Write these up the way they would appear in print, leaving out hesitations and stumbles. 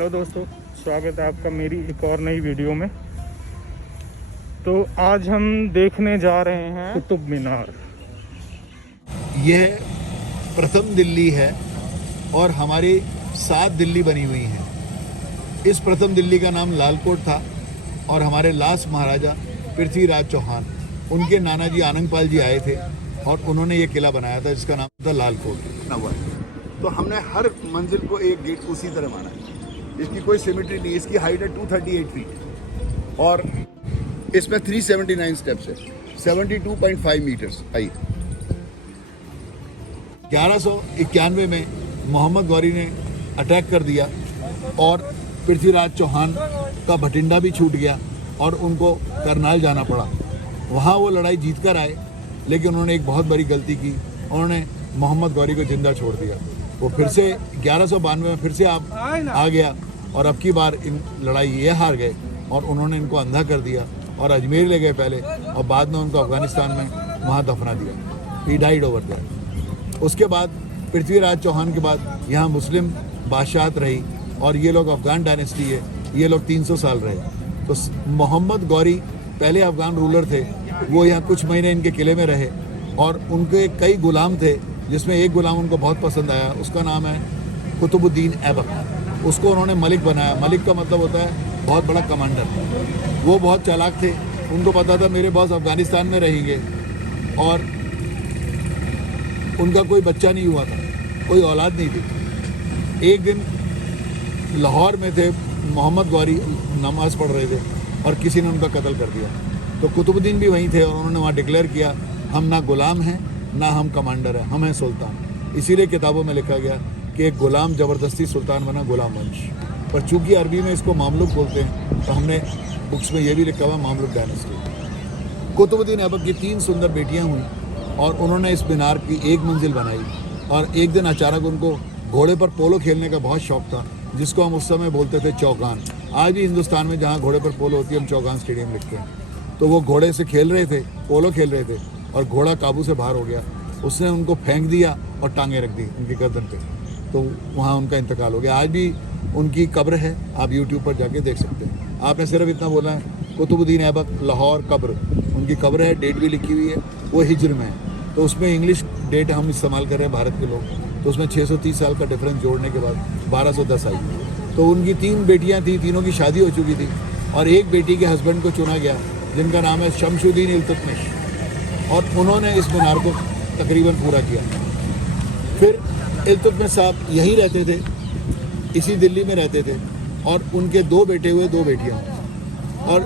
Hello दोस्तों, स्वागत है आपका मेरी एक और नई वीडियो में। तो आज हम देखने जा रहे हैं कुतुब मीनार। यह प्रथम दिल्ली है और हमारी 7 दिल्ली बनी हुई हैं। इस प्रथम दिल्ली का नाम लालकोट था और हमारे लास्ट महाराजा पृथ्वीराज चौहान, उनके नाना जी आनंदपाल जी आए थे और उन्होंने ये किला बनाया था जिसका नाम था लालकोट हुआ। तो हमने हर मंजिल को एक गेट उसी तरह माना है। इसकी कोई सिमेट्री नहीं। इसकी हाइट है 238 फीट और इसमें 379 स्टेप्स है, 72.5 मीटर्स हाइट। 1191 में मोहम्मद गौरी ने अटैक कर दिया और पृथ्वीराज चौहान का भटिंडा भी छूट गया और उनको करनाल जाना पड़ा। वहाँ वो लड़ाई जीत कर आए, लेकिन उन्होंने एक बहुत बड़ी गलती की। उन्होंने मोहम्मद गौरी को जिंदा छोड़ दिया। वो फिर से 1192 में फिर से आ गया और अब की बार इन लड़ाई ये हार गए और उन्होंने इनको अंधा कर दिया और अजमेर ले गए पहले और बाद में उनको अफगानिस्तान में वहाँ दफना दिया। He died over there. उसके बाद पृथ्वीराज चौहान के बाद यहाँ मुस्लिम बादशाहत रही और ये लोग अफगान डायनेस्टी है, ये लोग 300 साल रहे। तो मोहम्मद गौरी पहले अफगान रूलर थे, वो यहाँ कुछ महीने इनके किले में रहे और उनके कई गुलाम थे, जिसमें एक गुलाम उनको बहुत पसंद आया। उसका नाम है कुतुबुद्दीन ऐबक। उसको उन्होंने मलिक बनाया। मलिक का मतलब होता है बहुत बड़ा कमांडर। वो बहुत चालाक थे, उनको पता था मेरे बॉस अफगानिस्तान में रहेंगे और उनका कोई बच्चा नहीं हुआ था, कोई औलाद नहीं थी। एक दिन लाहौर में थे, मोहम्मद गौरी नमाज पढ़ रहे थे और किसी ने उनका कत्ल कर दिया। तो कुतुबुद्दीन भी वहीं थे और उन्होंने वहाँ डिक्लेयर किया, हम ना गुलाम हैं ना हम कमांडर हैं, हम हैं सुल्तान। इसीलिए किताबों में लिखा गया कि एक गुलाम ज़बरदस्ती सुल्तान बना, गुलाम वंश। पर चूंकि अरबी में इसको मामलुक बोलते हैं तो हमने बुक्स में ये भी लिखा हुआ मामलुक डायनेस्टी। कुतुबुद्दीन ऐबक की 3 सुंदर बेटियां हुई और उन्होंने इस मीनार की एक मंजिल बनाई। और एक दिन अचानक उनको घोड़े पर पोलो खेलने का बहुत शौक था, जिसको हम उस समय बोलते थे चौगान। आज भी हिंदुस्तान में जहाँ घोड़े पर पोलो होती है हम चौगान स्टेडियम लिखते हैं। तो वो घोड़े से खेल रहे थे, पोलो खेल रहे थे और घोड़ा काबू से बाहर हो गया। उसने उनको फेंक दिया और टांगें रख दी उनकी गर्दन पे। तो वहाँ उनका इंतकाल हो गया। आज भी उनकी कब्र है, आप यूट्यूब पर जाके देख सकते हैं। आपने सिर्फ इतना बोला है कुतुबुद्दीन ऐबक लाहौर कब्र, उनकी कब्र है, डेट भी लिखी हुई है, वो हिजर में है। तो उसमें इंग्लिश डेट हम इस्तेमाल कर रहे हैं भारत के लोग, तो उसमें 630 साल का डिफरेंस जोड़ने के बाद 1210 आई। तो उनकी 3 बेटियाँ थी, तीनों की शादी हो चुकी थी और एक बेटी के हस्बैंड को चुना गया जिनका नाम है शमशुद्दीन इल्तुतमिश, और उन्होंने इस मीनार को तकरीबन पूरा किया। फिर इल्तुतमिश साहब यहीं रहते थे, इसी दिल्ली में रहते थे और उनके 2 बेटे हुए, 2 बेटियाँ, और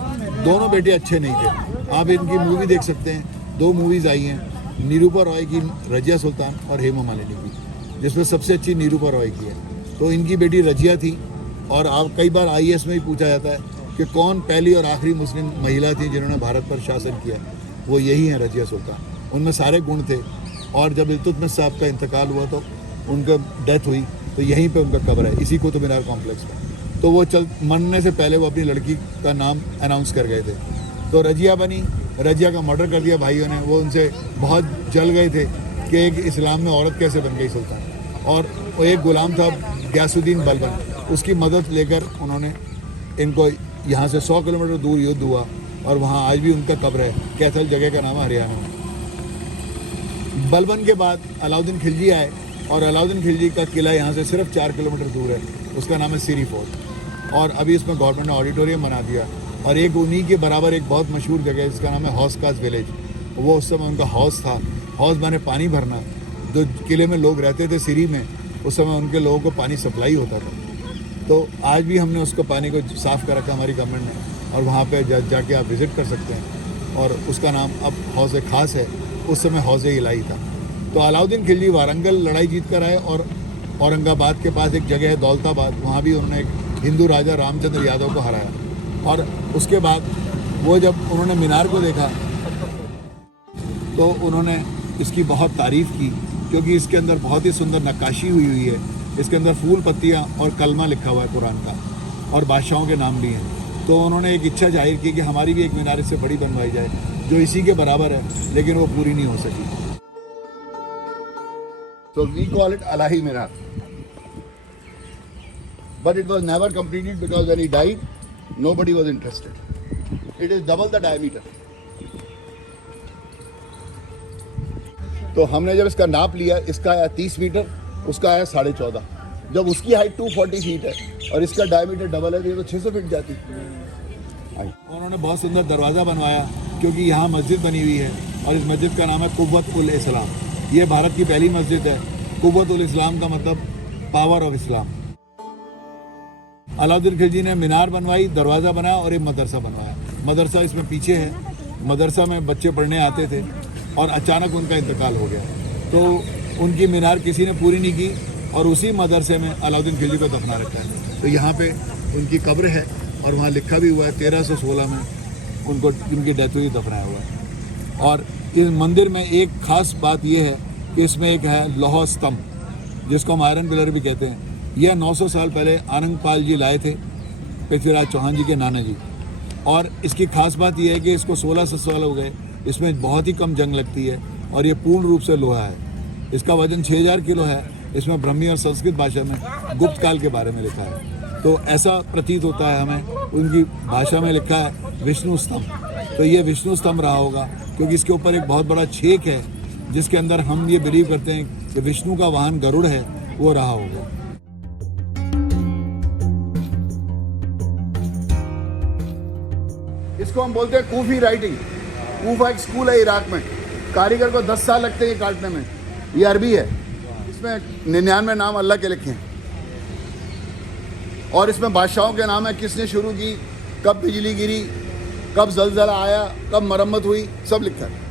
दोनों बेटे अच्छे नहीं थे। आप इनकी मूवी देख सकते हैं, 2 मूवीज़ आई हैं, निरूपा रॉय की रजिया सुल्तान और हेमा मालिनी की, जिसमें सबसे अच्छी निरूपा रॉय की है। तो इनकी बेटी रजिया थी और आप कई बार IAS में भी पूछा जाता है कि कौन पहली और आखिरी मुस्लिम महिला थी जिन्होंने भारत पर शासन किया, वो यही हैं रजिया सुल्तान। उनमें सारे गुण थे और जब इल्तुतमिश साहब का इंतकाल हुआ तो उनका डेथ हुई, तो यहीं पे उनका कब्र है, इसी कुतुब मीनार कॉम्प्लेक्स में। तो वो मरने से पहले वो अपनी लड़की का नाम अनाउंस कर गए थे। तो रजिया बनी, रजिया का मर्डर कर दिया भाइयों ने। वो उनसे बहुत जल गए थे कि एक इस्लाम में औरत कैसे बन गई सुल्तान। और एक गुलाम था गयासुद्दीन बलबन, उसकी मदद लेकर उन्होंने इनको यहाँ से 100 किलोमीटर दूर युद्ध हुआ और वहाँ आज भी उनका कब्र है। कैथल जगह का नाम है, हरियाणा में। बलबन के बाद अलाउद्दीन खिलजी आए और अलाउद्दीन खिलजी का किला यहाँ से सिर्फ 4 किलोमीटर दूर है, उसका नाम है सिरी फोर्ट। और अभी इसमें गवर्नमेंट ने ऑडिटोरियम बना दिया। और एक उन्हीं के बराबर एक बहुत मशहूर जगह है जिसका नाम है हौस खास विलेज। वो उस समय उनका हाउस था। हाउस माने पानी भरना। जो किले में लोग रहते थे सिरी में, उस समय उनके लोगों को पानी सप्लाई होता था। तो आज भी हमने उसको पानी को साफ़ कर रखा हमारी गवर्नमेंट ने, और वहाँ पे जाके आप विज़िट कर सकते हैं। और उसका नाम अब हौस खास है, उस समय हौस इलाही था। तो अलाउद्दीन खिलजी वारंगल लड़ाई जीत कर आए और औरंगाबाद के पास एक जगह है दौलताबाद, वहाँ भी उन्होंने एक हिंदू राजा रामचंद्र यादव को हराया। और उसके बाद वो जब उन्होंने मीनार को देखा तो उन्होंने इसकी बहुत तारीफ़ की, क्योंकि इसके अंदर बहुत ही सुंदर नक्काशी हुई है। इसके अंदर फूल पत्तियाँ और कलमा लिखा हुआ है कुरान का, और बादशाहों के नाम भी हैं। तो उन्होंने एक इच्छा जाहिर की कि हमारी भी एक मीनार इससे बड़ी बनवाई जाए, जो इसी के बराबर है, लेकिन वो पूरी नहीं हो सकी। So we call it Alahi Minar. but it was never completed because when he died, nobody was interested. It is double the diameter. तो हमने जब इसका नाप लिया, इसका आया 30 मीटर, उसका आया 14.5. जब उसकी हाइट 240 फीट है और इसका डायमीटर डबल है तो ये तो 600 फीट जाती. उन्होंने बहुत सुंदर दरवाज़ा बनवाया क्योंकि यहाँ मस्जिद बनी हुई है और इस मस्जिद का नाम है कुव्वत उल इस्लाम. ये भारत की पहली मस्जिद है. कुव्वत उल इस्लाम का मतलब power of Islam. Alauddin Khilji ने मीनार बनवाई, दरवाज़ा बनाया और एक मदरसा बनवाया. मदरसा इसमें पीछे है. मदरसा में बच्चे पढ़ने आते थे और अचानक उनका इंतकाल हो गया तो उनकी मीनार किसी ने पूरी नहीं की और उसी मदरसे में अलाउद्दीन खिलजी को दफना रखा है. तो यहाँ पे उनकी कब्र है और वहाँ लिखा भी हुआ है 1316 में उनको उनकी डेथ हुई, दफनाया हुआ है. और इस मंदिर में एक खास बात यह है कि इसमें एक है लौह स्तंभ जिसको हम आयरन पिलर भी कहते हैं. यह 900 साल पहले आनंदपाल जी लाए थे, पृथ्वीराज चौहान जी के नाना जी. और इसकी खास बात यह है कि इसको 1600 साल हो गए, इसमें बहुत ही कम जंग लगती है और ये पूर्ण रूप से लोहा है. इसका वजन 6000 किलो है. इसमें ब्रह्मी और संस्कृत भाषा में गुप्त काल के बारे में लिखा है. तो ऐसा प्रतीत होता है हमें, उनकी भाषा में लिखा है विष्णु स्तंभ. तो ये विष्णु स्तंभ रहा होगा क्योंकि इसके ऊपर एक बहुत बड़ा छेक है जिसके अंदर हम ये बिलीव करते हैं कि विष्णु का वाहन गरुड़ है, वो रहा होगा. इसको हम बोलते हैं कूफी राइटिंग. कूफा एक स्कूल है इराक में. कारीगर को 10 साल लगते हैं ये काटने में. ये अरबी है. इसमें 99 नाम अल्लाह के लिखे हैं और इसमें बादशाहों के नाम है, किसने शुरू की, कब बिजली गिरी, कब जलजला आया, कब मरम्मत हुई, सब लिखा है.